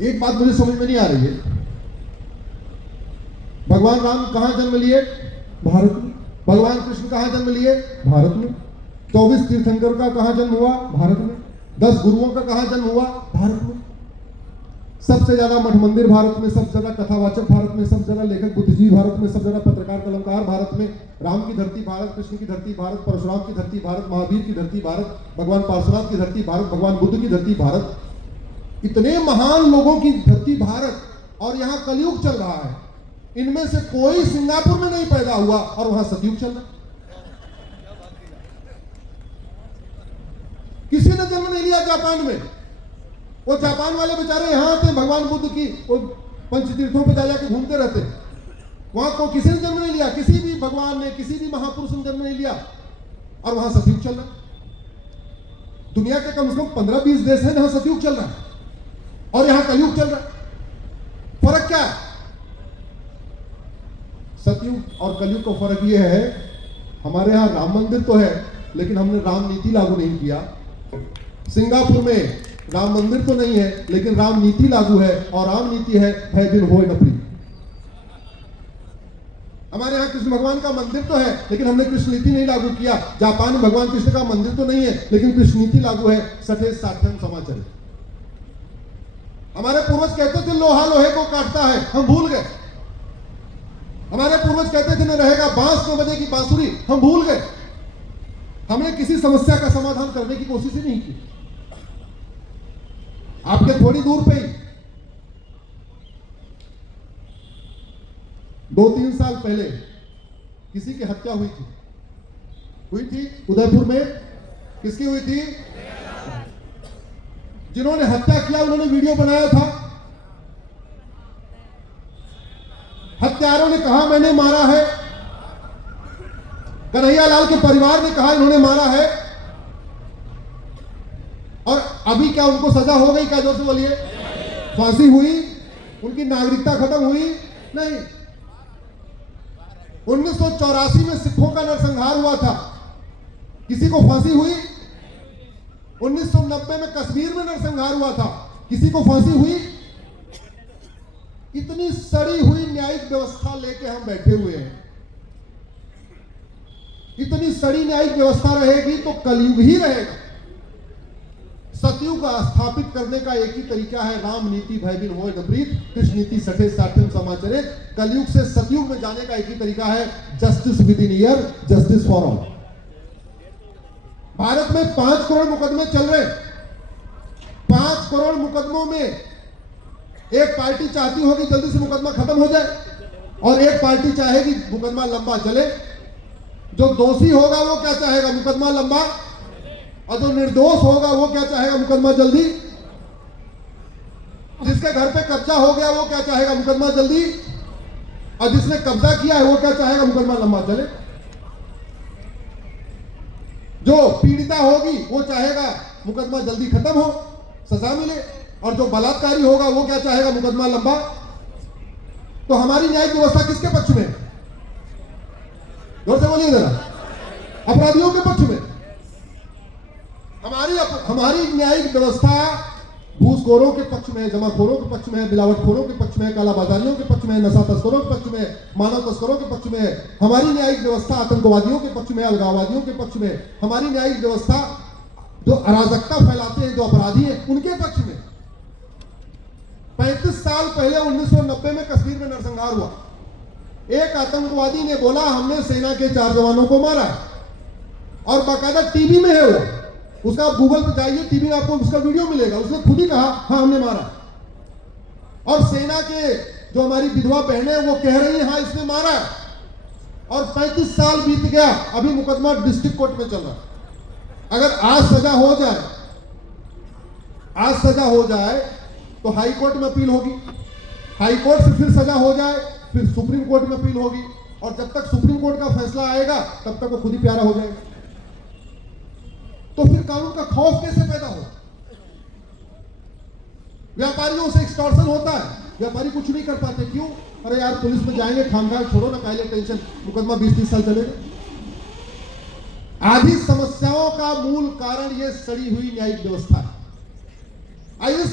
एक बात मुझे समझ में नहीं आ रही है, भगवान राम कहां जन्म लिए? भारत में। भगवान कृष्ण कहां जन्म लिए? भारत में। 24 तीर्थंकर का कहां जन्म हुआ? भारत में। 10 गुरुओं का कहां जन्म हुआ? भारत में। सबसे ज्यादा मठ मंदिर भारत में, सबसे ज्यादा कथावाचक भारत में, सबसे ज्यादा लेखक बुद्धिजीवी भारत में, सबसे ज्यादा पत्रकार कलमकार भारत में। राम की धरती भारत, कृष्ण की धरती भारत, परशुराम की धरती भारत, महावीर की धरती भारत, भगवान पार्श्वनाथ की धरती भारत, भगवान बुद्ध की धरती भारत। इतने महान लोगों की धरती भारत, और यहां कलयुग चल रहा है। इनमें से कोई सिंगापुर में नहीं पैदा हुआ और वहां सतयुग चल रहा। किसी ने जन्म नहीं लिया जापान में। वो जापान वाले बेचारे यहां आते, भगवान बुद्ध की वो पंचतीर्थों पे जा जाके घूमते रहते। वहां को किसी ने जन्म नहीं लिया, किसी भी भगवान ने, किसी भी महापुरुष ने जन्म नहीं लिया, और वहां सतयुग चल रहा है। दुनिया के कम से कम 15-20 देश हैं जहां सतयुग चल रहा है, और यहां कलयुग चल रहा है। फर्क क्या है? सतयुग और कलयुग का फर्क यह है, हमारे यहाँ राम मंदिर तो है, लेकिन हमने राम नीति लागू नहीं किया। सिंगापुर में राम मंदिर तो नहीं है, लेकिन राम नीति लागू है, और राम नीति है भय बिन होए न प्रीत। हमारे यहाँ कृष्ण भगवान का मंदिर तो है, लेकिन हमने कृष्ण नीति नहीं लागू किया। जापान में भगवान कृष्ण का मंदिर तो नहीं है, लेकिन कृष्ण नीति लागू है। सठे साठन समाचार। हमारे पूर्वज कहते थे लोहा लोहे को काटता है, हम भूल गए। हमारे पूर्वज कहते थे न रहेगा बांस न बजेगी बांसुरी, हम भूल गए। हमने किसी समस्या का समाधान करने की कोशिश ही नहीं की। आपके थोड़ी दूर पे ही 2-3 साल पहले किसी की हत्या हुई थी उदयपुर में। किसकी हुई थी? जिन्होंने हत्या किया उन्होंने वीडियो बनाया था। हत्यारों ने कहा मैंने मारा है, कन्हैया लाल के परिवार ने कहा इन्होंने मारा है। और अभी क्या उनको सजा हो गई? क्या जोर से बोलिए? फांसी हुई? उनकी नागरिकता खत्म हुई? नहीं। 1984 में सिखों का नरसंहार हुआ था, किसी को फांसी हुई? 1990 में कश्मीर में नरसंहार हुआ था, किसी को फांसी हुई? इतनी सड़ी हुई न्यायिक व्यवस्था लेके हम बैठे हुए हैं। इतनी सड़ी न्यायिक व्यवस्था रहेगी तो कलयुग ही रहेगा। सतयुग स्थापित करने का एक ही तरीका है, राम नीति भय बिन होए न प्रीत, कृष्ण नीति सठे साठन समाचरे। कलयुग से सतयुग में जाने का एक ही तरीका है, justice with in year, justice for all. Bharat में 5 करोड़ मुकदमे चल रहे। 5 करोड़ मुकदमों में एक पार्टी चाहती होगी जल्दी से मुकदमा खत्म हो जाए, और एक पार्टी चाहेगी मुकदमा लंबा चले। जो दोषी होगा वो क्या चाहेगा? मुकदमा लंबा। और जो निर्दोष होगा वो क्या चाहेगा? मुकदमा जल्दी। जिसके घर पे कब्जा हो गया वो क्या चाहेगा? मुकदमा जल्दी। और जिसने कब्जा किया है वो क्या चाहेगा? मुकदमा लंबा चले। जो पीड़िता होगी वो चाहेगा मुकदमा जल्दी खत्म हो, सजा मिले। और जो बलात्कारी होगा वो क्या चाहेगा? मुकदमा लंबा। तो हमारी न्यायिक व्यवस्था किसके पक्ष में? जोर से बोलिए जरा। अपराधियों के पक्ष में। हमारी न्यायिक व्यवस्था घूसखोरों के पक्ष में है, जमाखोरों के पक्ष में है, मिलावटखोरों के पक्ष में है, कालाबाजारियों के पक्ष में है, नशा तस्करों के पक्ष में है, मानव तस्करों के पक्ष में है। हमारी न्यायिक व्यवस्था आतंकवादियों के पक्ष में है, अलगाववादियों के पक्ष में है। हमारी न्यायिक व्यवस्था जो अराजकता फैलाते हैं, जो अपराधी हैं, उनके पक्ष में। 35 साल पहले 1990 में कश्मीर में नरसंहार हुआ। एक आतंकवादी ने बोला हमने सेना के 4 जवानों को मारा, और बाकायदा टीवी में है वो। उसका आप गूगल पे जाइए, टीवी में आपको उसका वीडियो मिलेगा। उसने खुद ही कहा हाँ हमने मारा। और सेना के जो हमारी विधवा बहनें हैं वो कह रही हैं हाँ इसने मारा। और 35 साल बीत गया, अभी मुकदमा डिस्ट्रिक्ट कोर्ट में चल रहा है। अगर आज सजा हो जाए तो हाई कोर्ट में अपील होगी, हाई कोर्ट से फिर सजा हो जाए, फिर सुप्रीम कोर्ट में अपील होगी, और जब तक सुप्रीम कोर्ट का फैसला आएगा तब तक वो खुद ही प्यारा हो जाएगा। तो फिर कानून का खौफ कैसे पैदा हो? व्यापारियों से एक्सटॉर्शन होता है, व्यापारी कुछ नहीं कर पाते। क्यों? अरे यार पुलिस में जाएंगे, खामखा छोड़ो ना, काहे टेंशन, मुकदमा 20-30 साल चलेगा। आधी समस्याओं का मूल कारण ये सड़ी हुई न्यायिक व्यवस्था है। इस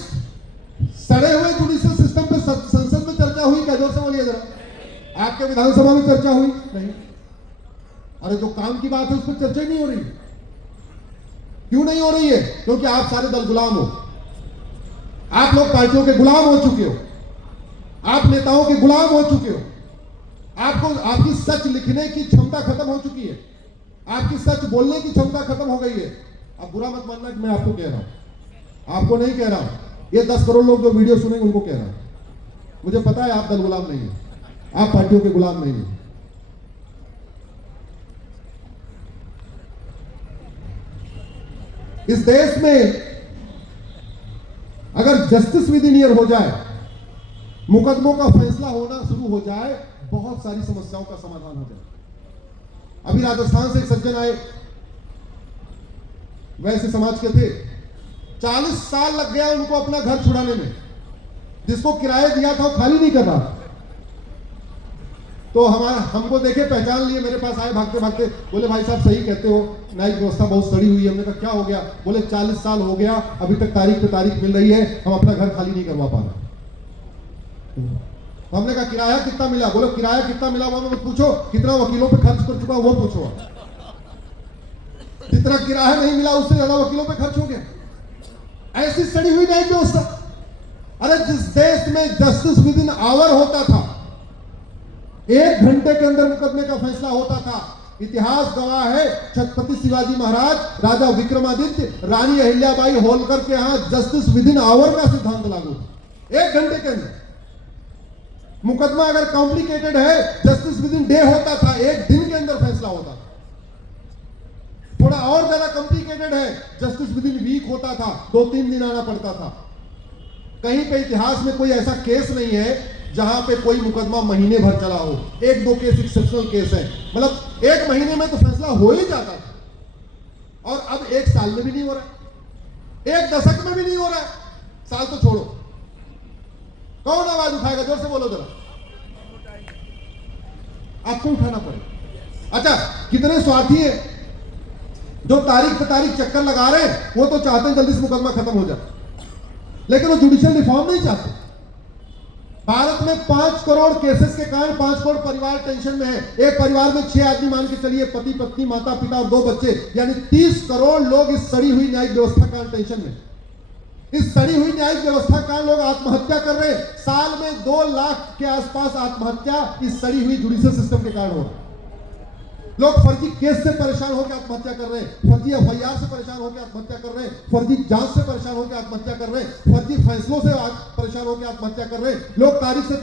सड़े हुए आपके विधानसभा में चर्चा हुई? नहीं। अरे जो काम की बात है उस पर चर्चा ही नहीं हो रही। क्यों नहीं हो रही है? क्योंकि आप सारे दल गुलाम हो। आप लोग पार्टियों के गुलाम हो चुके हो, आप नेताओं के गुलाम हो चुके हो। आपको आपकी सच लिखने की क्षमता खत्म हो चुकी है, आपकी सच बोलने की क्षमता खत्म हो गई है। अब बुरा मत मानना कि मैं आपको कह रहा हूं, आपको नहीं कह रहा हूं, ये 10 करोड़ लोग जो वीडियो सुनेंगे उनको कह रहा हूं। मुझे पता है आप दल गुलाम नहीं है, आप पार्टियों के गुलाम नहीं है। इस देश में अगर जस्टिस विद इन ईयर हो जाए, मुकदमों का फैसला होना शुरू हो जाए, बहुत सारी समस्याओं का समाधान हो जाए। अभी राजस्थान से एक सज्जन आए, वैसे समाज के थे, 40 साल लग गया उनको अपना घर छुड़ाने में। जिसको किराया दिया था वो खाली नहीं कर रहा। तो हमको देखे, पहचान लिए, मेरे पास आए भागते भागते, बोले भाई साहब सही कहते हो, न्यायिक व्यवस्था बहुत सड़ी हुई है। हमने कहा क्या हो गया? बोले 40 साल हो गया, अभी तक तारीख पे तारीख मिल रही है, हम अपना घर खाली नहीं करवा पा रहे। तो हमने कहा किराया कितना मिला? बोले किराया कितना मिला वो मत पूछो, कितना वकीलों पे खर्च कर चुका वो पूछो। जितना किराया नहीं मिला उससे ज्यादा वकीलों पे खर्च हो गया। ऐसी सड़ी हुई न्यायिक व्यवस्था। अरे जिस देश में जस्टिस विद इन आवर होता था, 1 घंटे के अंदर मुकदमे का फैसला होता था। इतिहास गवाह है, छत्रपति शिवाजी महाराज, राजा विक्रमादित्य, रानी अहिल्याबाई होलकर के यहां जस्टिस विद इन आवर का सिद्धांत लागू था। 1 घंटे के अंदर मुकदमा अगर कॉम्प्लिकेटेड है, जस्टिस विद इन डे होता था, 1 दिन के अंदर फैसला होता था। थोड़ा और ज्यादा कॉम्प्लिकेटेड है, जस्टिस विद इन वीक होता था, 2-3 दिन आना पड़ता था। कहीं पे इतिहास में कोई ऐसा केस नहीं है जहां पे कोई मुकदमा महीने भर चला हो। 1-2 केस एक्सेप्शनल केस है, मतलब 1 महीने में तो फैसला हो ही जाता था। और अब 1 साल में भी नहीं हो रहा है, 1 दशक में भी नहीं हो रहा है। साल तो छोड़ो, कौन आवाज उठाएगा? जोर से बोलो जरा, आपको उठाना पड़ेगा। अच्छा, कितने स्वार्थी है जो तारीख पे तारीख चक्कर लगा रहे हैं, वो तो चाहते हैं जल्दी से मुकदमा खत्म हो जाए, लेकिन वो जुडिशियल रिफॉर्म नहीं चाहते। भारत में 5 करोड़ केसेस के कारण 5 करोड़ परिवार टेंशन में है। एक परिवार में 6 आदमी मान के चलिए, पति पत्नी माता पिता और 2 बच्चे, यानी 30 करोड़ लोग इस सड़ी हुई न्यायिक व्यवस्था कारण टेंशन में। इस सड़ी हुई न्यायिक व्यवस्था का लोग आत्महत्या कर रहे हैं। साल में 2 लाख के आसपास आत्महत्या इस सड़ी हुई जुडिशियल सिस्टम के कारण हो रही है। लोग फर्जी केस से परेशान होकर आत्महत्या कर रहे हैं, फर्जी एफआईआर से परेशान होकर आत्महत्या कर रहे हैं, फर्जी जांच से परेशान होकर आत्महत्या कर रहे हैं, फर्जी फैसलों से परेशान होकर आत्महत्या कर रहे हैं। लोग तारीख से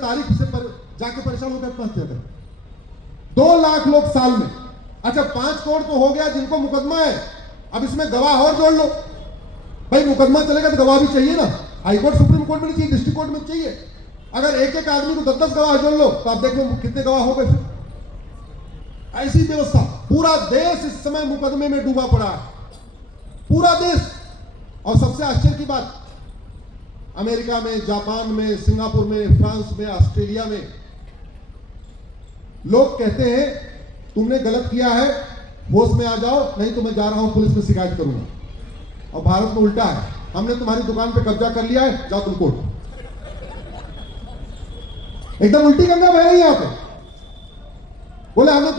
जाके परेशान होकर आत्महत्या कर रहे हैं। 2 लाख लोग साल में। अच्छा, 5 करोड़ तो हो गया जिनको मुकदमा है, अब इसमें गवाह और जोड़ लो। भाई मुकदमा चलेगा तो गवाह भी चाहिए ना। हाईकोर्ट सुप्रीम कोर्ट में नहीं चाहिए, डिस्ट्रिक्ट कोर्ट में चाहिए। अगर एक आदमी को 10-10 गवाह जोड़ लो तो आप देख लो कितने गवाह हो गए। ऐसी व्यवस्था, पूरा देश इस समय मुकदमे में डूबा पड़ा है, पूरा देश। और सबसे आश्चर्य की बात, अमेरिका में, जापान में, सिंगापुर में, फ्रांस में, ऑस्ट्रेलिया में लोग कहते हैं तुमने गलत किया है, होश में आ जाओ, नहीं तो मैं जा रहा हूं पुलिस में शिकायत करूंगा। और भारत में उल्टा है, हमने तुम्हारी दुकान पे कब्जा कर लिया है, जाओ तुम कोर्ट। एकदम उल्टी गंगा बह रही है यहां पे। बोले हमने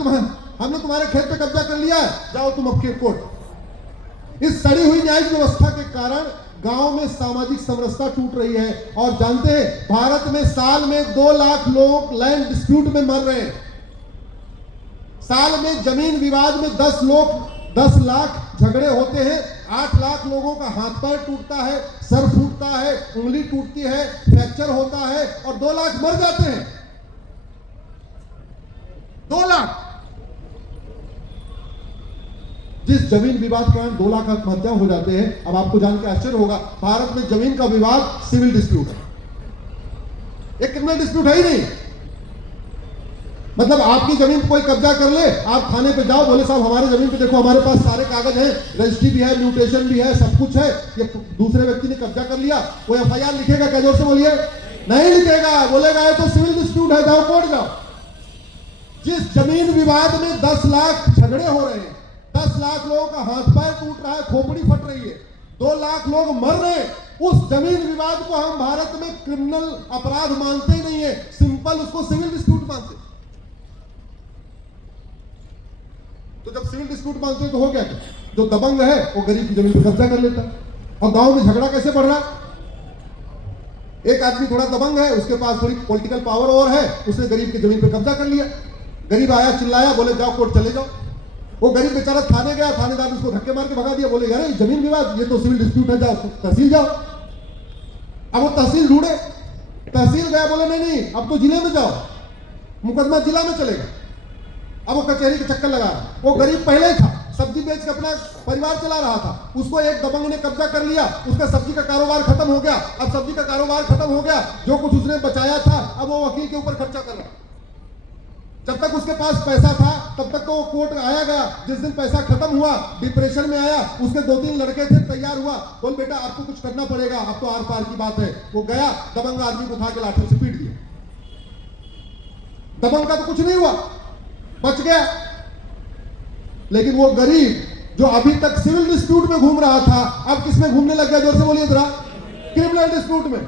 तुम्हारे खेत पे कब्जा कर लिया है, जाओ तुम अब कोर्ट। इस सड़ी हुई न्यायिक व्यवस्था के कारण गांव में सामाजिक समरसता टूट रही है। और जानते हैं, भारत में साल में 2 लाख लोग लैंड डिस्प्यूट में मर रहे हैं। साल में जमीन विवाद में 10 लाख झगड़े होते हैं। 8 लाख लोगों का हाथ पैर टूटता है, सर फूटता है, उंगली टूटती है, फ्रैक्चर होता है, और 2 लाख मर जाते हैं। 2 लाख। जिस जमीन विवाद के कारण 2 लाख आत्महत्या हो जाते हैं, अब आपको जान के आश्चर्य होगा, भारत में जमीन का विवाद सिविल डिस्प्यूट है, एक क्रिमिनल डिस्प्यूट है ही नहीं। मतलब आपकी जमीन कोई कब्जा कर ले, आप थाने पे जाओ, बोले साहब हमारे जमीन पे देखो, हमारे पास सारे कागज हैं, रजिस्ट्री भी है, म्यूटेशन भी है, सब कुछ है, ये दूसरे व्यक्ति ने कब्जा कर लिया। वो एफआईआर लिखेगा क्या? जोर से बोलिए। नहीं लिखेगा, बोलेगा ये तो सिविल डिस्प्यूट है, जाओ कोर्ट जाओ। जिस जमीन विवाद में 10 लाख झगड़े हो रहे हैं, 10 लाख लोगों का हाथ पैर टूट रहा है, खोपड़ी फट रही है, 2 लाख लोग मर रहे हैं, उस जमीन विवाद को हम भारत में क्रिमिनल अपराध मानते ही नहीं है, सिंपल उसको सिविल डिस्प्यूट मानते। तो जब सिविल डिस्प्यूट मांगते हैं तो हो गया क्या? जो दबंग है वो गरीब की जमीन पर कब्जा कर लेता है। और गांव में झगड़ा कैसे बढ़ रहा है? एक आदमी थोड़ा दबंग है, उसके पास थोड़ी पॉलिटिकल पावर और है, उसने गरीब की जमीन पर कब्जा कर लिया। गरीब आया, चिल्लाया, बोले जाओ कोर्ट चले जाओ। वो गरीब बेचारा थाने गया, थानेदार ने उसको धक्के मार के भगा दिया, बोले यार ये जमीन विवाद, ये तो सिविल डिस्प्यूट है, जाओ तहसील जाओ। अब वो तहसील ढूंढे, तहसील गया, बोले नहीं नहीं अब तो जिले में जाओ, मुकदमा जिला में चलेगा। अब वो कचहरी के चक्कर लगा। वो गरीब पहले ही था, सब्जी बेच के अपना परिवार चला रहा था, उसको एक दबंग ने कब्जा कर लिया, उसका सब्जी का कारोबार खत्म हो गया। अब सब्जी का कारोबार खत्म हो गया, जो कुछ उसने बचाया था अब वो वकील के ऊपर खर्चा कर रहा है। जब तक उसके पास पैसा था तब तक तो वो कोर्ट आया गया, जिस दिन पैसा खत्म हुआ डिप्रेशन में आया, उसके 2-3 लड़के थे, तैयार हुआ, बोल बेटा आपको कुछ करना पड़ेगा, अब तो आर पार की बात है। वो गया, दबंग आदमी को उठा के लाठी से पीट दिया। दबंग का तो कुछ नहीं हुआ, बच गया। लेकिन वो गरीब जो अभी तक सिविल डिस्प्यूट में घूम रहा था, अब किस में घूमने लग गया? जोर से बोलिए जरा। क्रिमिनल डिस्प्यूट में।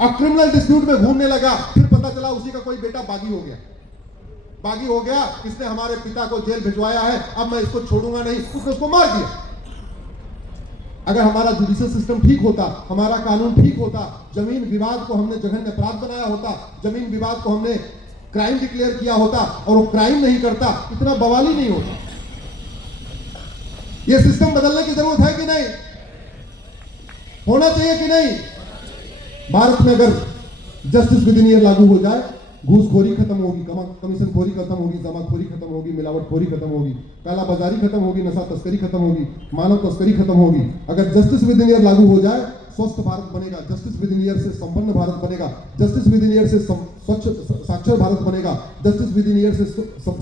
अब क्रिमिनल डिस्प्यूट में घूमने लगा, फिर पता चला उसी का कोई बेटा बागी हो गया। बागी हो गया, इसने हमारे पिता को जेल भिजवाया है, अब मैं इसको छोड़ूंगा नहीं, उसने उसको मार दिया। अगर हमारा जुडिशियल सिस्टम ठीक होता, हमारा कानून ठीक होता, जमीन विवाद को हमने जघन्य अपराध बनाया होता, जमीन विवाद को हमने क्राइम डिक्लेयर किया होता और वो क्राइम नहीं करता, इतना बवाल ही नहीं होता। ये सिस्टम बदलने की जरूरत है कि नहीं? होना चाहिए कि नहीं? भारत में अगर जस्टिस विद इन ईयर लागू हो जाए, घूसखोरी खत्म होगी, कमीशन खोरी खत्म होगी, जमाखोरी खत्म होगी, मिलावटखोरी खत्म होगी, कालाबाजारी खत्म होगी, नशा तस्करी खत्म होगी, मानव तस्करी खत्म होगी। अगर जस्टिस विद इन ईयर लागू हो जाए, स्वस्थ भारत बनेगा, जस्टिस विद इन ईयर से संपन्न भारत बनेगा, जस्टिस विद इन ईयर से स्वच्छ साक्षर भारत बनेगा, जस्टिस विद इन ईयर से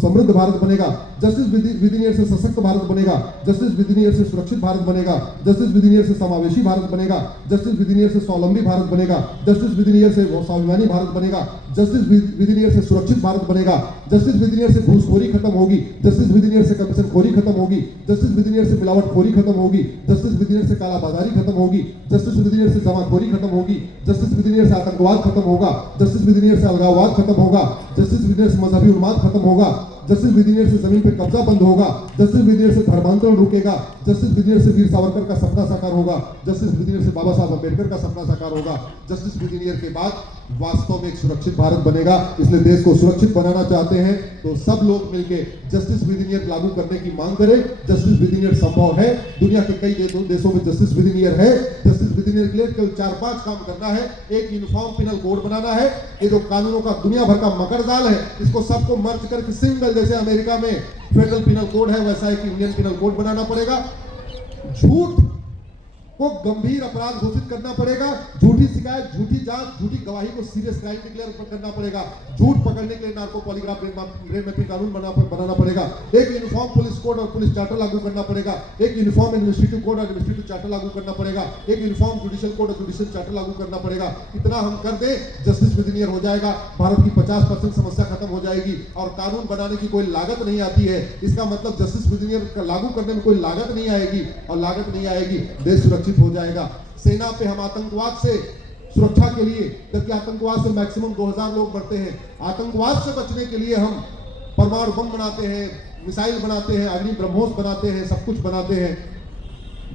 समृद्ध भारत बनेगा, जस्टिस विद इन ईयर से सशक्त भारत बनेगा, जस्टिस विद इन ईयर से सुरक्षित भारत बनेगा, जस्टिस विद इन ईयर से समावेशी भारत बनेगा, जस्टिस विद इन ईयर से स्वावलंबी भारत बनेगा, जस्टिस विद इन ईयर से स्वाभिमानी भारत बनेगा, जस्टिस विद इन ईयर से सुरक्षित भारत बनेगा, जस्टिस विद इन ईयर से घूसखोरी खत्म होगी, जस्टिस विद इन ईयर से कमीशन खोरी खत्म होगी, जस्टिस विद इन ईयर से मिलावटखोरी खत्म होगी, जस्टिस विद इन ईयर से कालाबाजारी खत्म होगी, जस्टिस विद इन ईयर से जमाखोरी खत्म होगी, जस्टिस विद इन ईयर से आतंकवाद खत्म होगा, जस्टिस विद इन ईयर से अलगाववाद खत्म होगा, जस्टिस विद इन ईयर से मजहबी उन्माद खत्म होगा, जस्टिस विद इन ईयर से जमीन पे कब्जा बंद होगा, जस्टिस विद इन ईयर से धर्मांतरण रुकेगा, जस्टिस विद इन ईयर से वीर सावरकर का सपना साकार होगा, जस्टिस विद इन ईयर से बाबा साहब अम्बेडकर का सपना साकार होगा। जस्टिस विद इन ईयर के बाद वास्तव में एक सुरक्षित भारत बनेगा। इसलिए देश को सुरक्षित बनाना चाहते हैं तो सब लोग मिलकर जस्टिस विद इन ईयर लागू करने की मांग करें। जस्टिस विद इन ईयर संभव है, दुनिया के कई देशों में जस्टिस विद इन ईयर है। जस्टिस विद इन ईयर के लिए केवल 4-5 काम करना है। एक यूनिफॉर्म पिनल कोड बनाना है। ये जो कानूनों का दुनिया भर का मकर जाल है, इसको सबको मर्ज करके सिंगल, जैसे अमेरिका में फेडरल पिनल कोड है वैसा एक इंडियन पिनल कोड बनाना पड़ेगा। झूठ को गंभीर अपराध घोषित करना पड़ेगा। झूठी शिकायत, झूठी जांच, झूठी गवाही को सीरियस क्राइम डिक्लेयर करना पड़ेगा। झूठ पकड़ने के लिए नार्को पॉलीग्राफ ब्रेन मैपिंग कानून बनाना पड़ेगा। एक यूनिफॉर्म पुलिस कोड और पुलिस चार्टर लागू करना पड़ेगा। एक यूनिफॉर्म एडमिनिस्ट्रेटिव कोड और एडमिनिस्ट्रेटिव चार्टर लागू करना पड़ेगा। एक यूनिफॉर्म जुडिशियल कोड और जुडिशियल चार्टर लागू करना पड़ेगा। इतना हम कर दे, जस्टिस विद इन ईयर हो जाएगा। भारत की 50% समस्या खत्म हो जाएगी और कानून बनाने की कोई लागत नहीं आती है। इसका मतलब जस्टिस विद इन ईयर लागू करने में कोई लागत नहीं आएगी और लागत नहीं आएगी, देश सुरक्षित हो जाएगा। सेना पे हम आतंकवाद से सुरक्षा के लिए, जबकि आतंकवाद से मैक्सिमम 2000 लोग मरते हैं, आतंकवाद से बचने के लिए हम परमाणु बम बनाते हैं, मिसाइल बनाते हैं, अग्नि ब्रह्मोस बनाते हैं, सब कुछ बनाते हैं।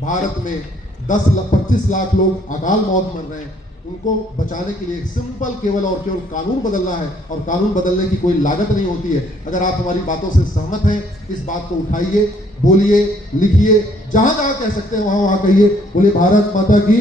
भारत में 25 लाख लोग अकाल मौत मर रहे हैं। उनको बचाने के लिए सिंपल केवल और केवल कानून बदलना है और कानून बदलने की कोई लागत नहीं होती है। अगर आप हमारी बातों से सहमत हैं, इस बात को उठाइए, बोलिए, लिखिए, जहां जहां कह सकते हैं वहां वहां कहिए। बोले भारत माता की